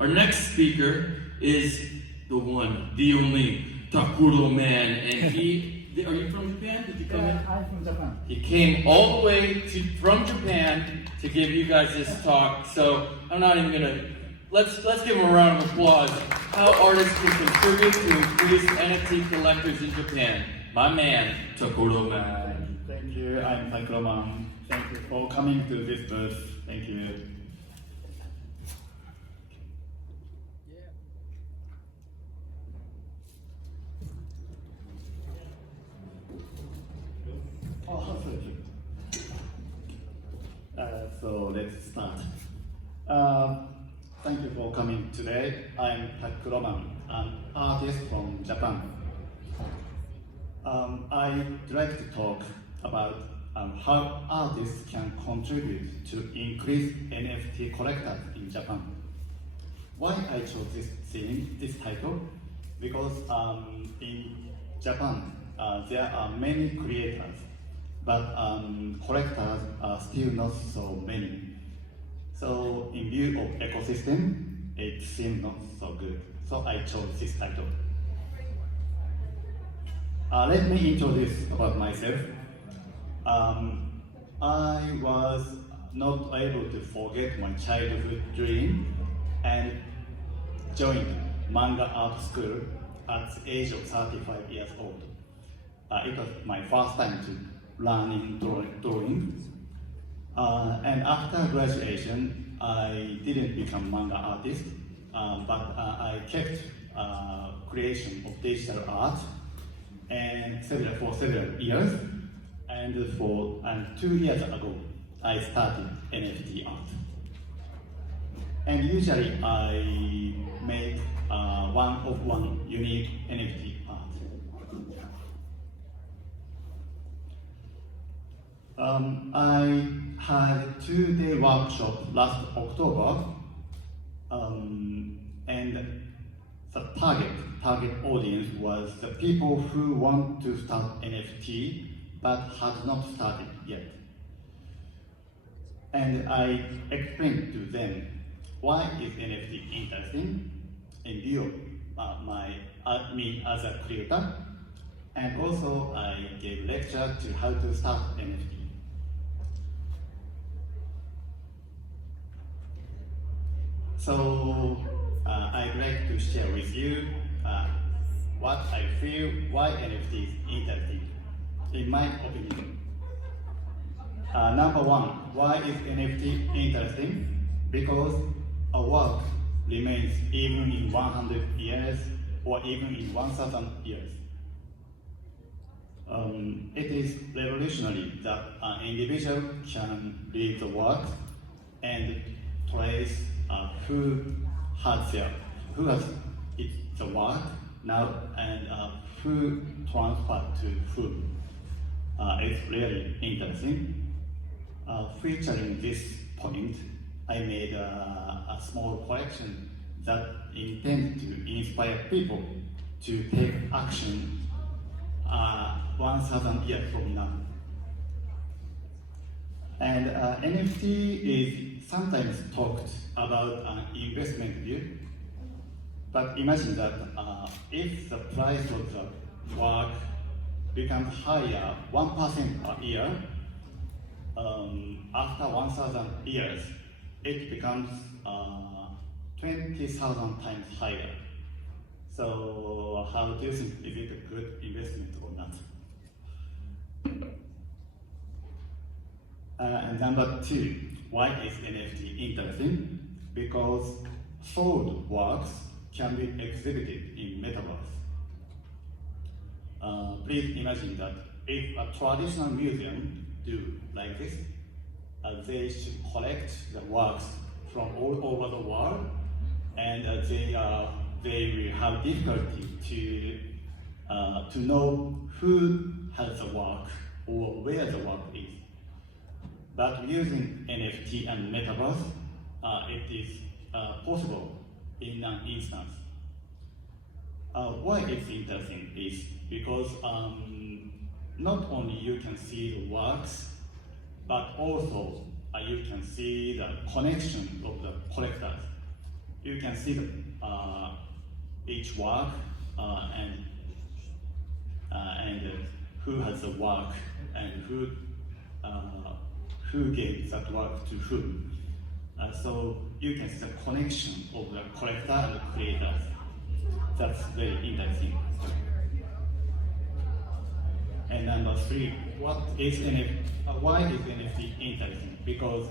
Our next speaker is the one, the only TAKUROMAN, and are you from Japan? Did you come in? I'm from Japan. He came all the way from Japan to give you guys this talk, so I'm not even gonna, let's give him a round of applause. How artists can contribute to increase NFT collectors in Japan. My man, TAKUROMAN. Thank you. I'm TAKUROMAN. Thank you for coming to this booth. Thank you. So let's start. Thank you for coming today. I'm TAKUROMAN, an artist from Japan. I'd like to talk about how artists can contribute to increase NFT collectors in Japan. Why I chose this title? Because in Japan there are many creators, but collectors are still not so many. So in view of ecosystem, it seemed not so good. So I chose this title. Let me introduce about myself. I was not able to forget my childhood dream and joined manga art school at the age of 35 years old. It was my first time to learning drawing. And after graduation, I didn't become manga artist, but I kept creation of digital art and for several years. And 2 years ago, I started NFT art. And usually I make one unique NFT art. I had a 2-day workshop last October, and the target audience was the people who want to start NFT but had not started yet. And I explained to them why is NFT interesting in view of me as a creator, and also I gave lecture to how to start NFT. So I'd like to share with you what I feel, why NFT is interesting, in my opinion. Number one, why is NFT interesting? Because a work remains even in 100 years or even in 1,000 years. It is revolutionary that an individual can read the work and trace who has the work now and who transferred to whom. It's really interesting. Featuring this point, I made a small collection that intends to inspire people to take action 1,000 years from now. And NFT is sometimes talked about an investment view, but imagine that if the price of the work becomes higher 1% a year, after 1,000 years, it becomes 20,000 times higher. So how do you think, is it a good investment or not? And number two, why is NFT interesting? Because sold works can be exhibited in metaverse. Please imagine that if a traditional museum do like this, they should collect the works from all over the world, and they will have difficulty to know who has the work or where the work is. But using NFT and metaverse, it is possible in an instance. Why it's interesting is because not only you can see the works, but also you can see the connection of the collectors. you can see the, each work and who has the work and who gave that work to whom. So you can see the connection of the collector and the creators. That's very interesting. And number three, why is NFT interesting? Because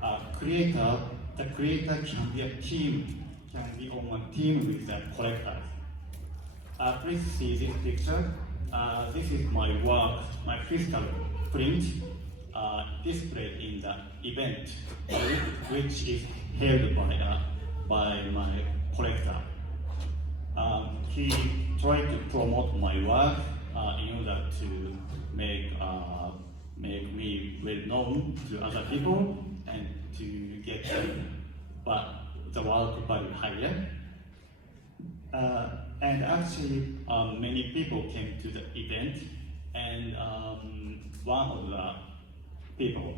the creator can be a team, can be on a team with the collectors. Please see this picture. This is my work, my physical print displayed in the event, which is held by my collector. He tried to promote my work in order to make me well known to other people and to get the work value higher. And actually, many people came to the event, and one of the people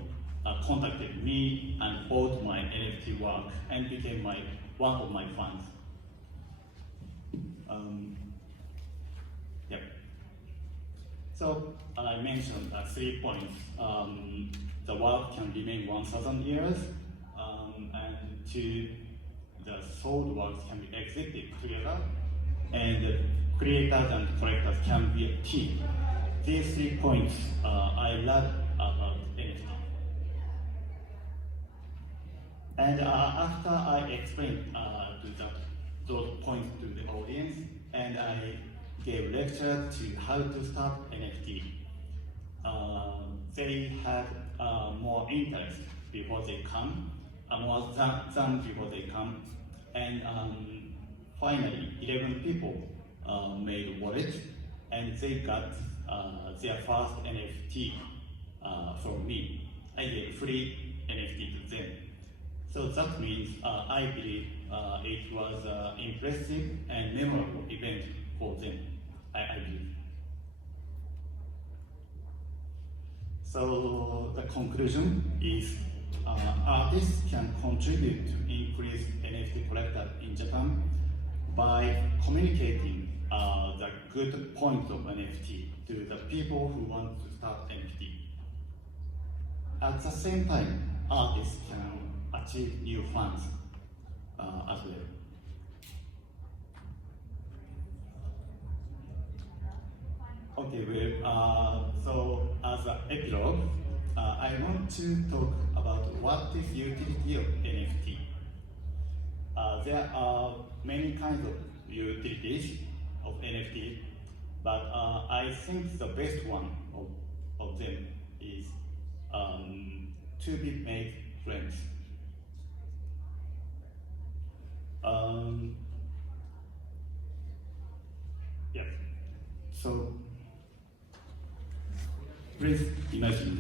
contacted me and bought my NFT work and became one of my fans. Yep. So I mentioned 3 points. The work can remain 1,000 years, and the sold works can be exhibited together, and creators and collectors can be a team. These 3 points I love about NFT. And after I explained those points to the audience, and I gave lecture to how to start NFT, they had more interest before they come, more than before they come, and finally 11 people made wallet, and they got their first NFT from me. I gave free NFT to them. So that means I believe it was an impressive and memorable event for them, I believe. So the conclusion is artists can contribute to increase NFT collectors in Japan by communicating the good points of NFT to the people who want to start NFT. At the same time, artists can achieve new fans as well. Okay, well, so as an epilogue, I want to talk about what is utility of NFT. There are many kinds of utilities of NFT, but I think the best one of them is to be made friends. Yeah. So please imagine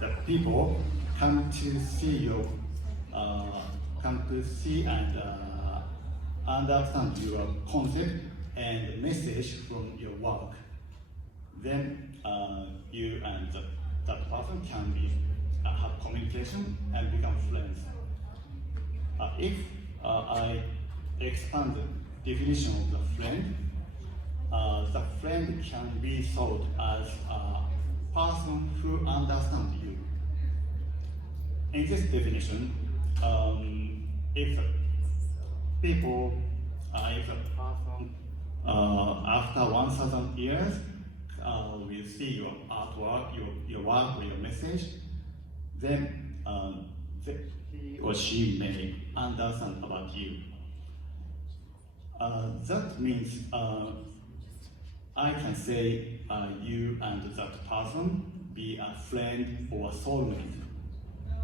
that people come to see and understand your concept and message from your work. Then you and that person can have communication and become friends. If I expand the definition of the friend can be thought as a person who understands you. In this definition, if a person after 1,000 years will see your artwork, your work or your message, then he or she may understand about you. That means I can say you and that person be a friend or a soulmate.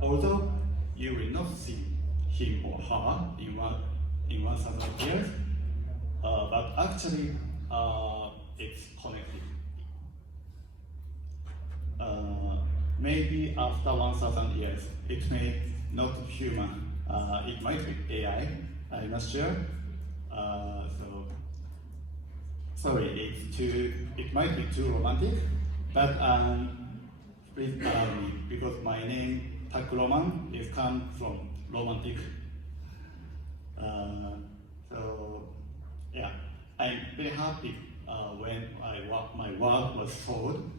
Although you will not see him or her in 1,000 years, but actually it's connected. Maybe after 1,000 years, it may not be human. It might be AI. I'm not sure. Sorry, it might be too romantic, but please allow me, because my name TAKUROMAN is come from romantic. very happy when my work was sold.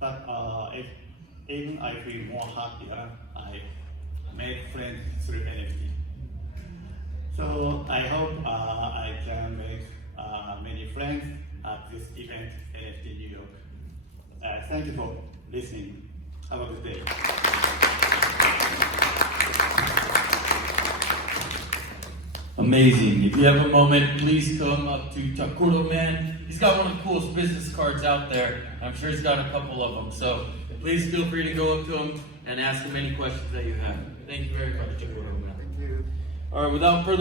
But even I feel more happier, I made friends through NFT. So I hope I can make many friends at this event, NFT New York. Thank you for listening. Have a good day. Amazing. If you have a moment, please come up to TAKUROMAN. He's got one of the coolest business cards out there. I'm sure he's got a couple of them. So please feel free to go up to him and ask him any questions that you have. Thank you very much, TAKUROMAN. All right, without further